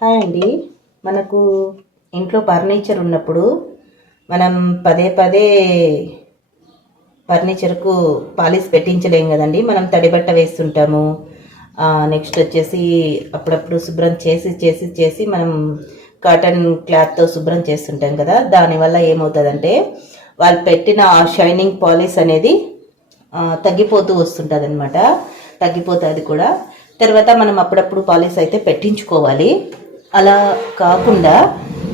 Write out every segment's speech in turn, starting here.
Hi అండి. మనకు ఇంట్లో ఫర్నిచర్ ఉన్నప్పుడు మనం పదే పదే ఫర్నిచర్కు పాలిష్ పెట్టించలేం కదండి. మనం తడి బట్ట వేస్తుంటాము. నెక్స్ట్ వచ్చేసి అప్పుడప్పుడు శుభ్రం చేసి చేసి చేసి మనం కాటన్ క్లాత్తో శుభ్రం చేస్తుంటాం కదా. దానివల్ల ఏమవుతుందంటే వాళ్ళు పెట్టిన ఆ షైనింగ్ పాలిష్ అనేది తగ్గిపోతూ వస్తుంటుంది అనమాట తగ్గిపోతుంది కూడా. తర్వాత మనం అప్పుడప్పుడు పాలిష్ అయితే పెట్టించుకోవాలి. అలా కాకుండా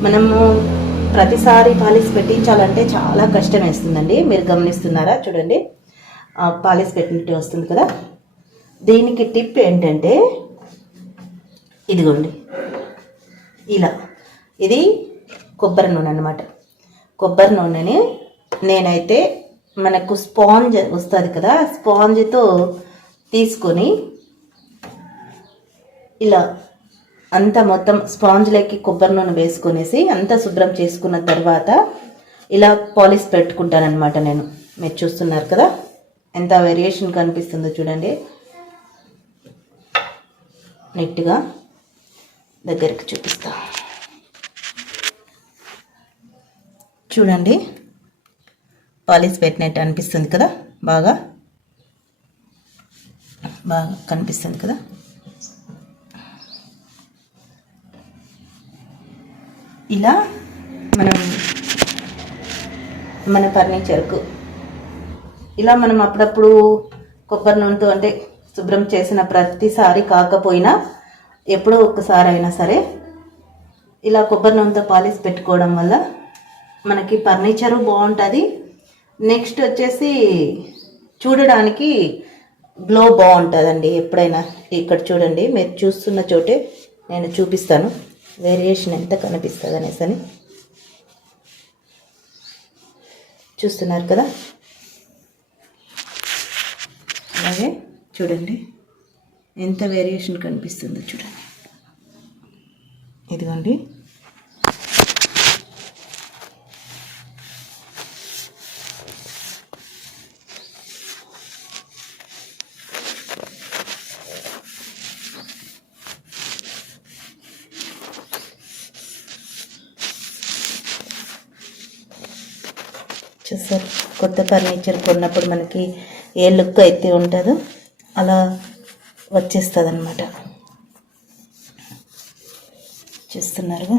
మనము ప్రతిసారి పాలిష్ పెట్టించాలంటే చాలా కష్టం వేస్తుందండి మీరు గమనిస్తున్నారా? చూడండి. పాలిస్ పాలిష్ పెట్టినట్టు వస్తుంది కదా. దీనికి టిప్ ఏంటంటే ఇదిగోండి. ఇలా. ఇది కొబ్బరి నూనె అనమాట కొబ్బరి నూనెని నేనైతే మనకు స్పాంజ్ వస్తుంది కదా స్పాంజ్తో తీసుకొని ఇలా అంత మొత్తం స్పాంజ్లోకి కొబ్బరి నూనె వేసుకునేసి అంతా శుభ్రం చేసుకున్న తర్వాత ఇలా పాలిష్ పెట్టుకుంటానమాట నేను. మీరు చూస్తున్నారు కదా? ఎంత వేరియేషన్ కనిపిస్తుందో చూడండి. నీట్గా దగ్గరికి చూపిస్తా. చూడండి. పాలిష్ పెట్టినట్టు అనిపిస్తుంది కదా? బాగా? బాగా కనిపిస్తుంది కదా? ఇలా మనం మన ఫర్నిచర్కు ఇలా మనం అప్పుడప్పుడు కొబ్బరి నూనెతో అంటే శుభ్రం చేసిన ప్రతిసారి కాకపోయినా ఎప్పుడో ఒక్కసారి అయినా సరే ఇలా కొబ్బరి నూనెతో పాలిసి పెట్టుకోవడం వల్ల మనకి ఫర్నిచరు బాగుంటుంది. నెక్స్ట్ వచ్చేసి చూడడానికి గ్లో బాగుంటుందండి ఎప్పుడైనా ఇక్కడ చూడండి. మీరు చూస్తున్న చోటే నేను చూపిస్తాను. వేరియేషన్ ఎంత కనిపిస్తుంది అనేసి అని చూస్తున్నారు కదా? అలాగే చూడండి. ఎంత వేరియేషన్ కనిపిస్తుందో చూడండి. ఇదిగోండి. చూసారు కొత్త ఫర్నిచర్ కొన్నప్పుడు మనకి ఏ లుక్ అయితే ఉంటుందో అలా వచ్చేస్తుంది అనమాట చూస్తున్నారుగా?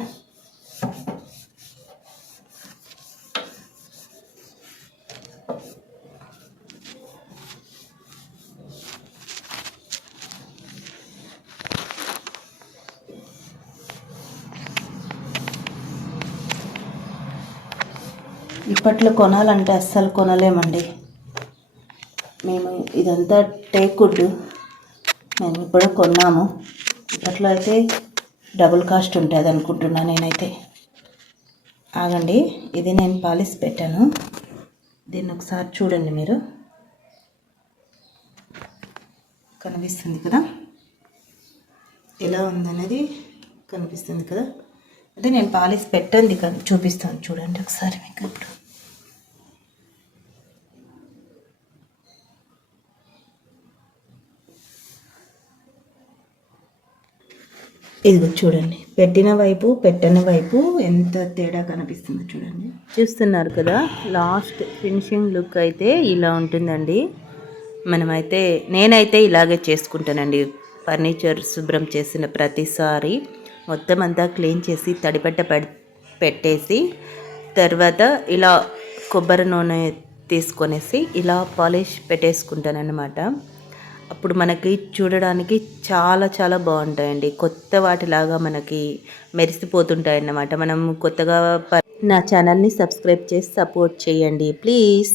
ఇప్పట్లో కొనాలంటే అస్సలు కొనలేమండి. మేము ఇదంతా టేకుడ్ మేము ఇప్పుడు కొన్నాము. ఇప్పట్లో అయితే డబుల్ కాస్ట్ ఉంటుంది అనుకుంటున్నా నేనైతే. ఆగండి ఇది నేను పాలిష్ పెట్టాను. దీన్ని ఒకసారి చూడండి మీరు. కనిపిస్తుంది కదా? ఎలా ఉందనేది కనిపిస్తుంది కదా? అంటే నేను పాలిష్ పెట్టండి కానీ చూపిస్తాను చూడండి ఒకసారి మీకు ఇప్పుడు. ఇదిగో చూడండి. పెట్టిన వైపు పెట్టని వైపు ఎంత తేడా కనిపిస్తుందో చూడండి. చూస్తున్నారు కదా లాస్ట్ ఫినిషింగ్ లుక్ అయితే ఇలా ఉంటుందండి. మనమైతే నేనైతే ఇలాగే చేసుకుంటానండి. ఫర్నిచర్ శుభ్రం చేసిన ప్రతిసారి మొత్తం అంతా క్లీన్ చేసి తడిపట్ట పెట్టేసి తర్వాత ఇలా కొబ్బరి నూనె తీసుకొనేసి ఇలా పాలిష్ పెట్టేసుకుంటానన్నమాట. అప్పుడు మనకి చూడడానికి చాలా చాలా బాగుంటాయండి. కొత్త వాటిలాగా మనకి మెరిసిపోతుంటాయి అన్నమాట మనం కొత్తగా నా ఛానల్ని సబ్స్క్రైబ్ చేసి సపోర్ట్ చేయండి ప్లీజ్.